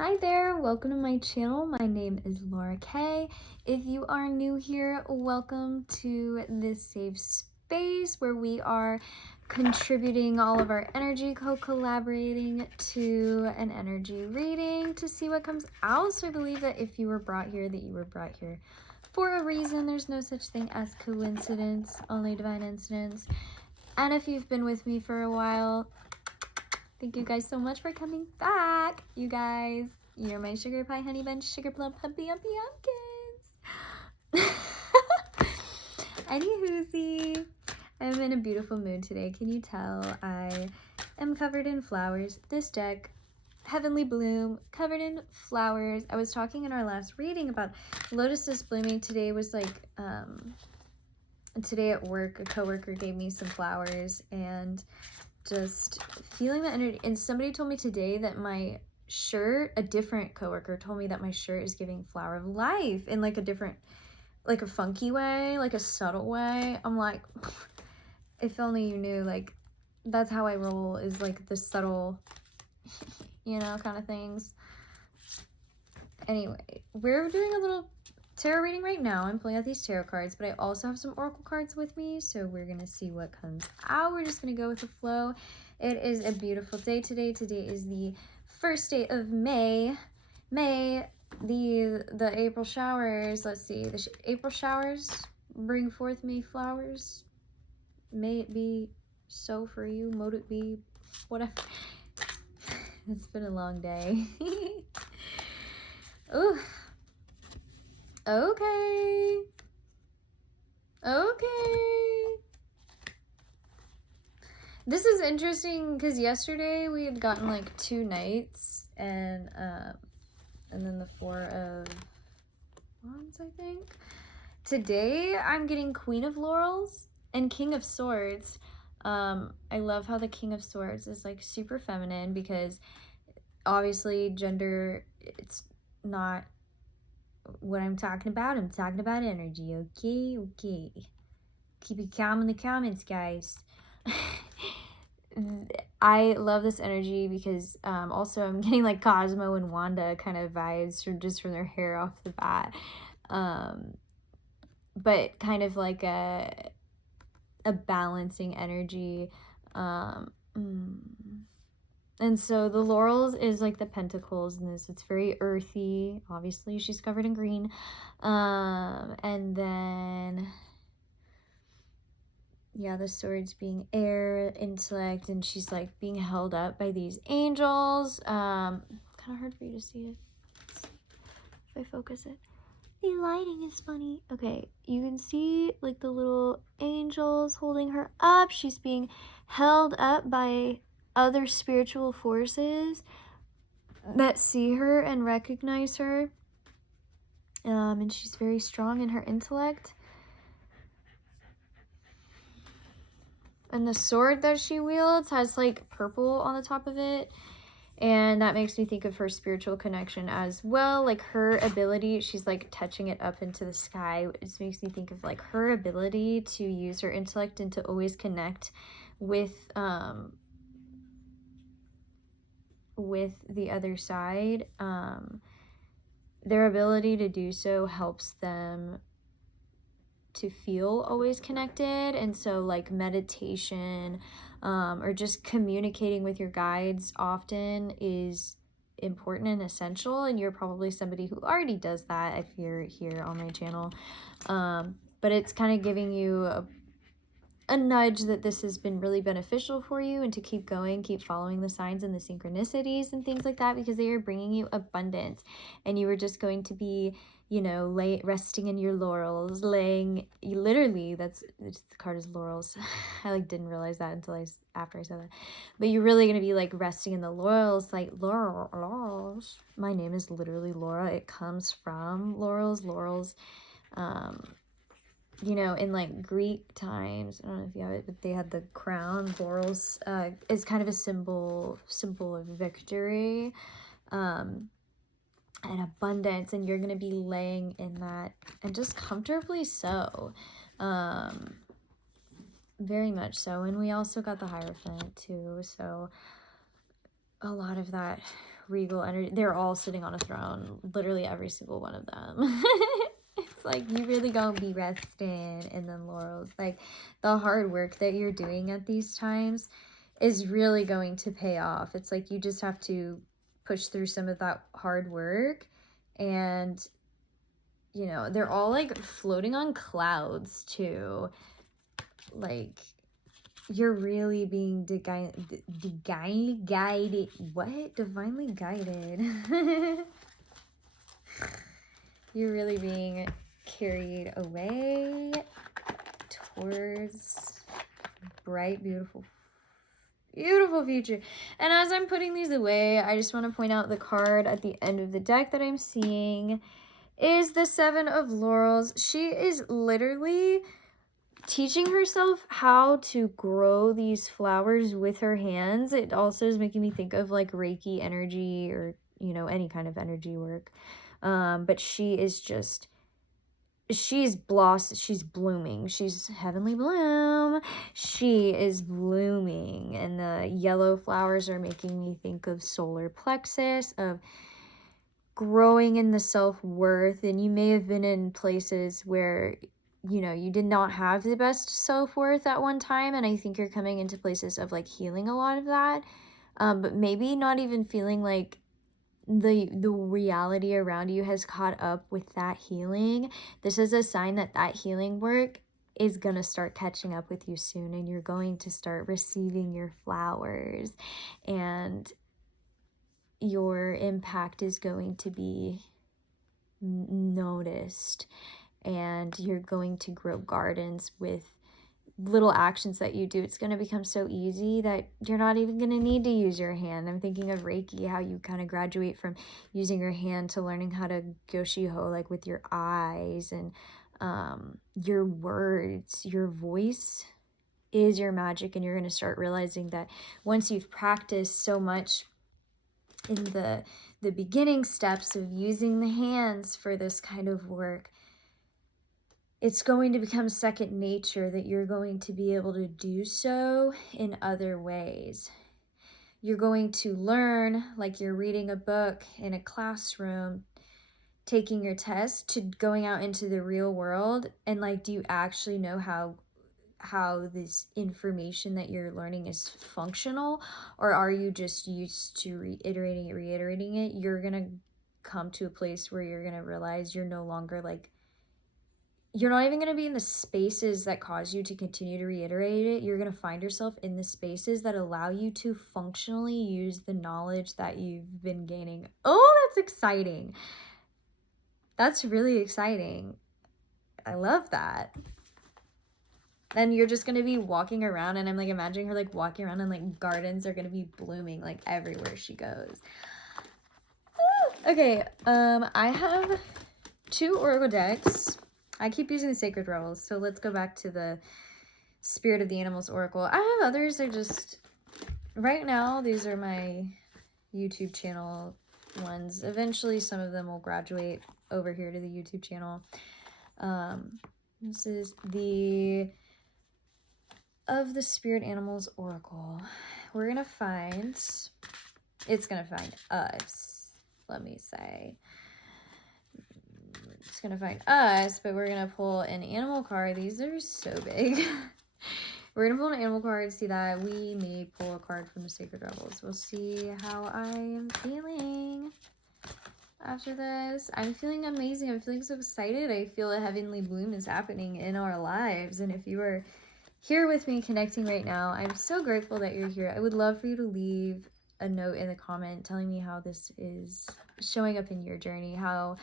Hi there, welcome to my channel. My name is Laura K. If you are new here, welcome to this safe space where we are contributing all of our energy, co-collaborating to an energy reading to see what comes out. So I believe that if you were brought here, that you were brought here for a reason. There's no such thing as coincidence, only divine incidents. And if you've been with me for a while, thank you guys so much for coming back. You guys, you're my sugar pie, honey bun, sugar plum, pumpy, yumpy, yumpkins. Anywhoosie, I'm in a beautiful mood today. Can you tell? I am covered in flowers. This deck, Heavenly Bloom, covered in flowers. I was talking in our last reading about lotuses blooming. Today was like, today at work, a coworker gave me some flowers and just feeling that energy. And somebody told me today that my shirt, a different coworker told me that my shirt is giving flower of life in like a different, like a funky way, like a subtle way. I'm like, if only you knew, like that's how I roll, is like the subtle, you know, kind of things. Anyway, we're doing a little tarot reading right now. I'm pulling out these tarot cards, but I also have some oracle cards with me, so we're gonna see what comes out. We're just gonna go with the flow. It is a beautiful day today. Today is the first day of May. The April showers. Let's see, the April showers bring forth May flowers. May it be so for you. Mote it be, whatever. It's been a long day. Ooh. Okay. This is interesting because yesterday we had gotten like 2 knights and then the 4 of wands, I think. Today I'm getting Queen of Laurels and King of Swords. I love how the King of Swords is like super feminine because obviously gender, it's not what I'm talking about. I'm talking about energy. Okay. Keep it calm in the comments, guys. I love this energy because also I'm getting like Cosmo and Wanda kind of vibes from their hair off the bat, but kind of like a balancing energy, and so the laurels is like the pentacles in this. It's very earthy. Obviously she's covered in green, and then yeah, the swords being air, intellect, and she's like being held up by these angels. Kind of hard for you to see it if I focus it. The lighting is funny. Okay, you can see like the little angels holding her up. She's being held up by other spiritual forces that see her and recognize her. And she's very strong in her intellect. And the sword that she wields has like purple on the top of it. And that makes me think of her spiritual connection as well. Like her ability, she's like touching it up into the sky. It just makes me think of like her ability to use her intellect and to always connect with the other side. Their ability to do so helps them to feel always connected. And so like meditation or just communicating with your guides often is important and essential, and you're probably somebody who already does that if you're here on my channel, but it's kind of giving you a nudge that this has been really beneficial for you, and to keep going, keep following the signs and the synchronicities and things like that, because they are bringing you abundance, and you are just going to be, you know, resting in your laurels, literally, the card is laurels. I like didn't realize that until after I said that, but you're really going to be like resting in the laurels, like laurels. My name is literally Laura. It comes from laurels, you know, in like Greek times, I don't know if you have it, but they had the crown. Laurels is kind of a symbol of victory and abundance, and you're going to be laying in that, and just comfortably so, very much so. And we also got the Hierophant too, so a lot of that regal energy. They're all sitting on a throne, literally every single one of them. It's like, you really gonna be resting in the laurels. Like, the hard work that you're doing at these times is really going to pay off. It's like, you just have to push through some of that hard work. And, you know, they're all like floating on clouds too. Like, you're really being divinely guided. What? Divinely guided. You're really being carried away towards bright, beautiful future. And as I'm putting these away, I just want to point out the card at the end of the deck that I'm seeing is the Seven of Laurels. She is literally teaching herself how to grow these flowers with her hands. It also is making me think of like Reiki energy, or, you know, any kind of energy work. But she is just, she's blooming. She's heavenly bloom. She is blooming, and the yellow flowers are making me think of solar plexus, of growing in the self-worth. And you may have been in places where, you know, you did not have the best self-worth at one time, and I think you're coming into places of like healing a lot of that, but maybe not even feeling like the reality around you has caught up with that healing. This is a sign that that healing work is gonna start catching up with you soon, and you're going to start receiving your flowers, and your impact is going to be noticed, and you're going to grow gardens with little actions that you do. It's going to become so easy that you're not even going to need to use your hand. I'm thinking of Reiki, how you kind of graduate from using your hand to learning how to goshiho, like with your eyes, and your words. Your voice is your magic, and you're going to start realizing that once you've practiced so much in the beginning steps of using the hands for this kind of work, it's going to become second nature, that you're going to be able to do so in other ways. You're going to learn, like you're reading a book in a classroom, taking your test, to going out into the real world, and like, do you actually know how this information that you're learning is functional, or are you just used to reiterating it? You're gonna come to a place where you're gonna realize you're no longer like, you're not even going to be in the spaces that cause you to continue to reiterate it. You're going to find yourself in the spaces that allow you to functionally use the knowledge that you've been gaining. Oh, that's exciting. That's really exciting. I love that. And you're just going to be walking around, and I'm like imagining her like walking around, and like gardens are going to be blooming like everywhere she goes. Okay, I have 2 oracle decks. I keep using the Sacred Revels, so let's go back to the Spirit of the Animals Oracle. I have others. They're just, right now, these are my YouTube channel ones. Eventually, some of them will graduate over here to the YouTube channel. This is the of the Spirit Animals Oracle. We're going to find, it's going to find us, let me say. It's going to find us, but we're going to pull an animal card. These are so big. We're going to pull an animal card, see that. We may pull a card from the Sacred Rebels. We'll see how I am feeling after this. I'm feeling amazing. I'm feeling so excited. I feel a heavenly bloom is happening in our lives. And if you are here with me connecting right now, I'm so grateful that you're here. I would love for you to leave a note in the comment telling me how this is showing up in your journey, how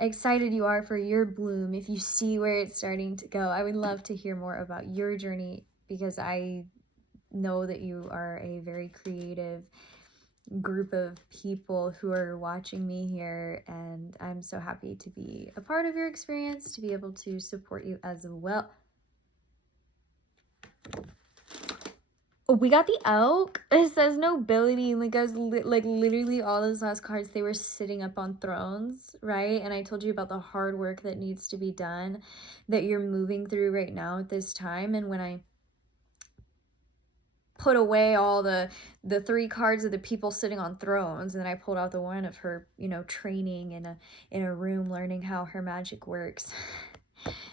excited you are for your bloom, if you see where it's starting to go. I would love to hear more about your journey, because I know that you are a very creative group of people who are watching me here, and I'm so happy to be a part of your experience, to be able to support you as well. Oh, we got the Elk. It says nobility. Like, I was literally all those last cards, they were sitting up on thrones, right? And I told you about the hard work that needs to be done, that you're moving through right now at this time. And when I put away all the 3 cards of the people sitting on thrones, and then I pulled out the one of her, you know, training in a room, learning how her magic works.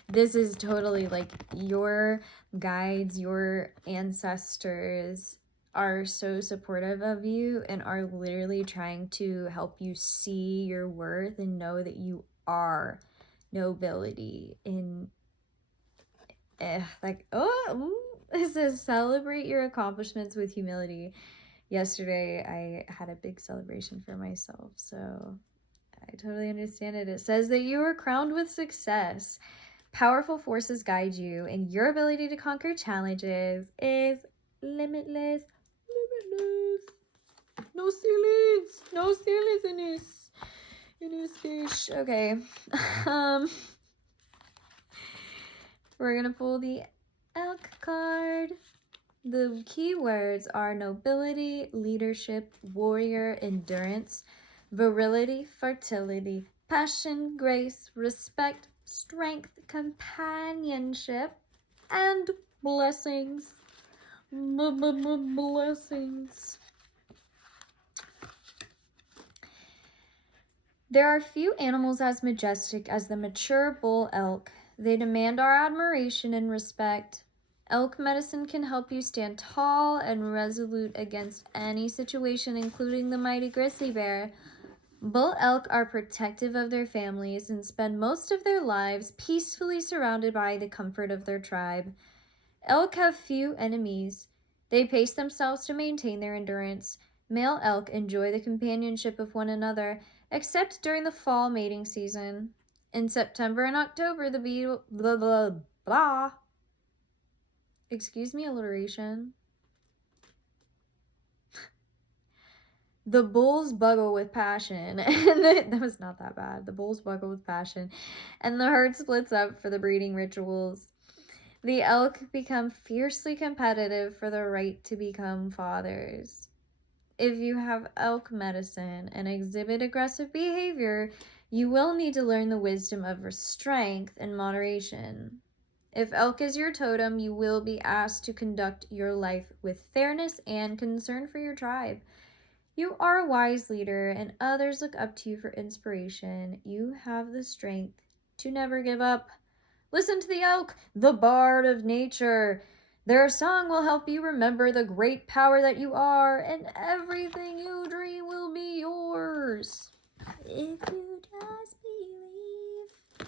This is totally like your guides, your ancestors are so supportive of you and are literally trying to help you see your worth and know that you are nobility in it says celebrate your accomplishments with humility. Yesterday I had a big celebration for myself, so I totally understand it. It says that you are crowned with success. Powerful forces guide you, and your ability to conquer challenges is limitless. Limitless. No ceilings. No ceilings in his fish. Okay. We're gonna pull the elk card. The keywords are nobility, leadership, warrior, endurance, virility, fertility, passion, grace, respect, strength, companionship, and blessings. Blessings. There are few animals as majestic as the mature bull elk. They demand our admiration and respect. Elk medicine can help you stand tall and resolute against any situation, including the mighty grizzly bear. Bull elk are protective of their families and spend most of their lives peacefully surrounded by the comfort of their tribe. Elk have few enemies. They pace themselves to maintain their endurance. Male elk enjoy the companionship of one another, except during the fall mating season. In September and October, the beetle... blah, blah, blah. Excuse me, alliteration. The bulls bugle with passion. That was not that bad. The bulls bugle with passion. And the herd splits up for the breeding rituals. The elk become fiercely competitive for the right to become fathers. If you have elk medicine and exhibit aggressive behavior, you will need to learn the wisdom of strength and moderation. If elk is your totem, you will be asked to conduct your life with fairness and concern for your tribe. You are a wise leader, and others look up to you for inspiration. You have the strength to never give up. Listen to the elk, the bard of nature. Their song will help you remember the great power that you are, and everything you dream will be yours. If you just believe.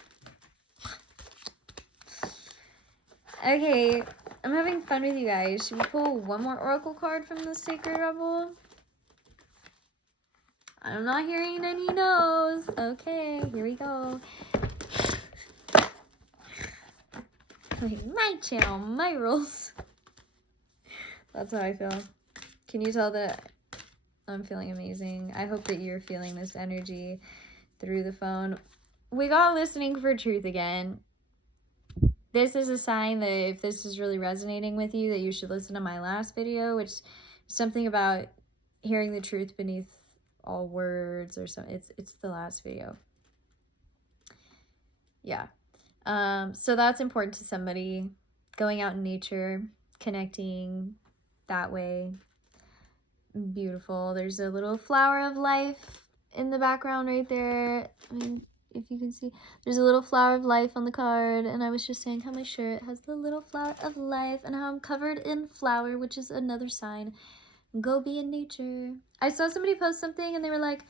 Okay, I'm having fun with you guys. Should we pull one more oracle card from the Sacred Rebel? I'm not hearing any no's. Okay, here we go. Like my channel, my rules. That's how I feel. Can you tell that I'm feeling amazing? I hope that you're feeling this energy through the phone. We got listening for truth again. This is a sign that if this is really resonating with you, that you should listen to my last video, which is something about hearing the truth beneath all words or something. It's the last video. Yeah. So that's important to somebody. Going out in nature, connecting that way. Beautiful. There's a little flower of life in the background right there. I mean, if you can see, there's a little flower of life on the card, and I was just saying how my shirt has the little flower of life and how I'm covered in flower, which is another sign. Go be in nature. I saw somebody post something and they were like,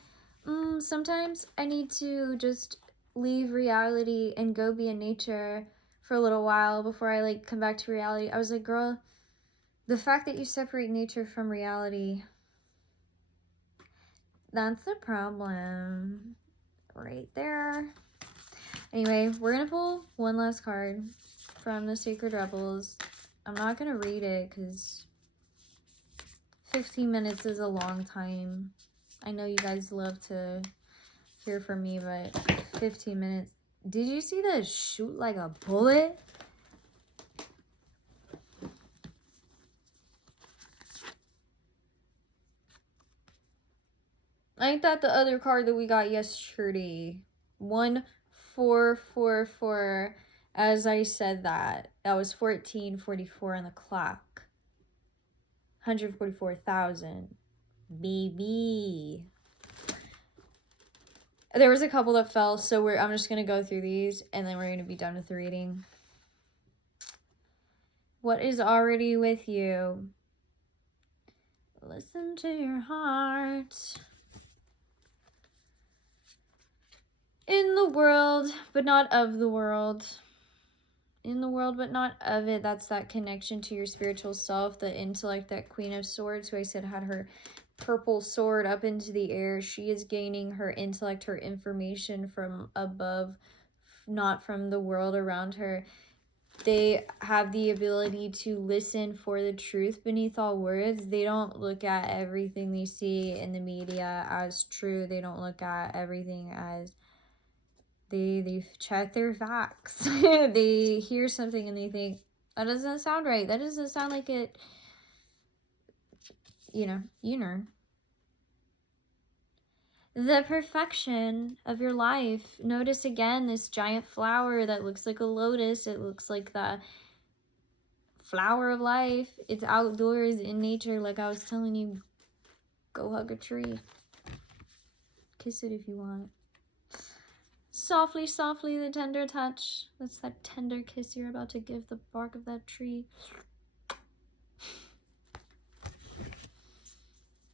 sometimes I need to just leave reality and go be in nature for a little while before I like come back to reality. I was like, girl, the fact that you separate nature from reality, that's a problem right there. Anyway, we're gonna pull one last card from the Sacred Rebels. I'm not gonna read it because 15 minutes is a long time. I know you guys love to hear from me, but 15 minutes. Did you see the shoot like a bullet? Ain't that the other card that we got yesterday? 1444. As I said that was 1444 on the clock. 144,000. BB. There was a couple that fell, so I'm just going to go through these, and then we're going to be done with the reading. What is already with you? Listen to your heart. In the world, but not of the world. In the world, but not of it. That's that connection to your spiritual self, the intellect, that Queen of Swords, who I said had her purple sword up into the air. She is gaining her intellect, her information from above, not from the world around her. They have the ability to listen for the truth beneath all words. They don't look at everything they see in the media as true. They don't look at everything as... They check their facts. They hear something and they think, that doesn't sound right. That doesn't sound like it. You know. The perfection of your life. Notice again this giant flower that looks like a lotus. It looks like the flower of life. It's outdoors in nature, like I was telling you. Go hug a tree. Kiss it if you want. Softly, softly, the tender touch. That's that tender kiss you're about to give the bark of that tree.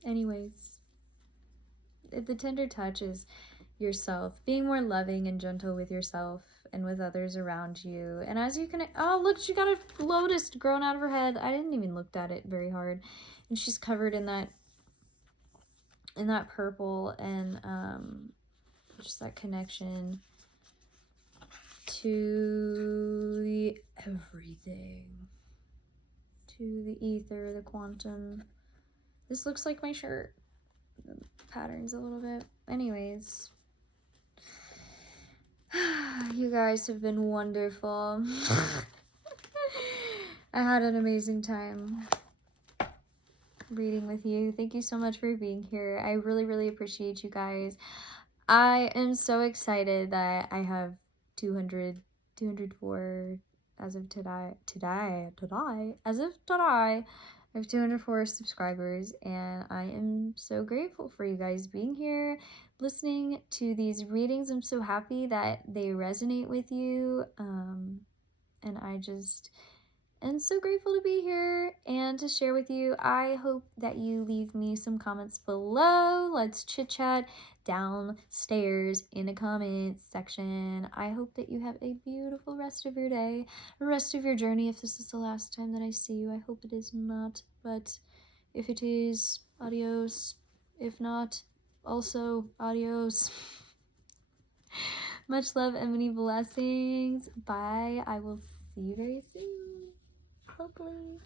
Anyways, the tender touch is yourself, being more loving and gentle with yourself and with others around you. And as you connect, oh look, she got a lotus growing out of her head. I didn't even look at it very hard. And she's covered in that purple, and just that connection to the everything, to the ether, the quantum. This looks like my shirt. The patterns a little bit. Anyways, you guys have been wonderful. I had an amazing time reading with you. Thank you so much for being here. I really, really appreciate you guys. I am so excited that I have 204 as of today. As of today, I have 204 subscribers, and I am so grateful for you guys being here, listening to these readings. I'm so happy that they resonate with you, and I just am so grateful to be here and to share with you. I hope that you leave me some comments below. Let's chit chat downstairs in the comments section. I hope that you have a beautiful rest of your day, the rest of your journey. If this is the last time that I see you, I hope it is not, but if it is, adios. If not, also adios. Much love and many blessings. Bye. I will see you very soon. Hopefully.